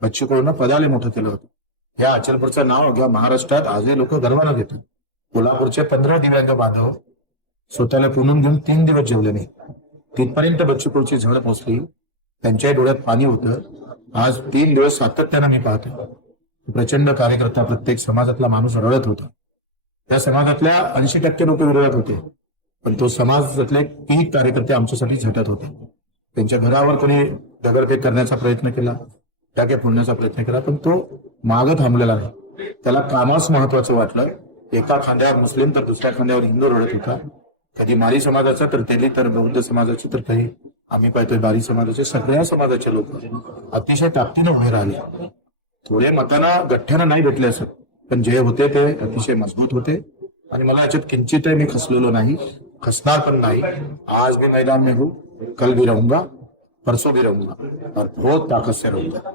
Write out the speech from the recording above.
बच्चू कडूंना पदाले मोठं केलं होतं. या अचलपूरचं नाव अगदी महाराष्ट्रात आजही लोक गर्वानं घेतात. कोल्हापूरचे 15 दिव्यांग बांधव स्वतःला पुणून घेऊन 3 दिवस जेवले नाही. तिथपर्यंत बच्चू कडूची झळ पोचली. त्यांच्याही डोळ्यात पाणी होतं. आज 3 दिवस सातत्यानं मी पाहतो. प्रचंड कार्यकर्ता, प्रत्येक समाजातला माणूस रडत होता. त्या समाजातल्या 80% लोक विरोधात होते, पण तो समाजातले 30 कार्यकर्ते आमच्यासाठी झटत होते. त्यांच्या घरावर कोणी दगडफेक करण्याचा प्रयत्न केला, टाके फोडण्याचा प्रयत्न केला, पण तो मागं थांबलेला नाही. त्याला कामच महत्वाचं वाटलं. एका खांद्यावर मुस्लिम तर दुसऱ्या खांद्यावर हिंदू रडत होता. कधी मारी समाजाचा, तर तेली, तर बौद्ध समाजाचे, तर काही आम्ही पाहतोय बारी समाजाचे. सगळ्या समाजाचे लोक अतिशय ताकदीनं उभे राहिले. थोडे मताना गठ्ठ्यानं नाही भेटले असत, पण जे होते ते अतिशय मजबूत होते. आणि मला याच्यात किंचितही मी खसलेलो नाही, खसणार पण नाही. आज भी मैदान में हूँ, कल भी रहूंगा, परसों भी रहूंगा और बहुत ताकत से रहूंगा.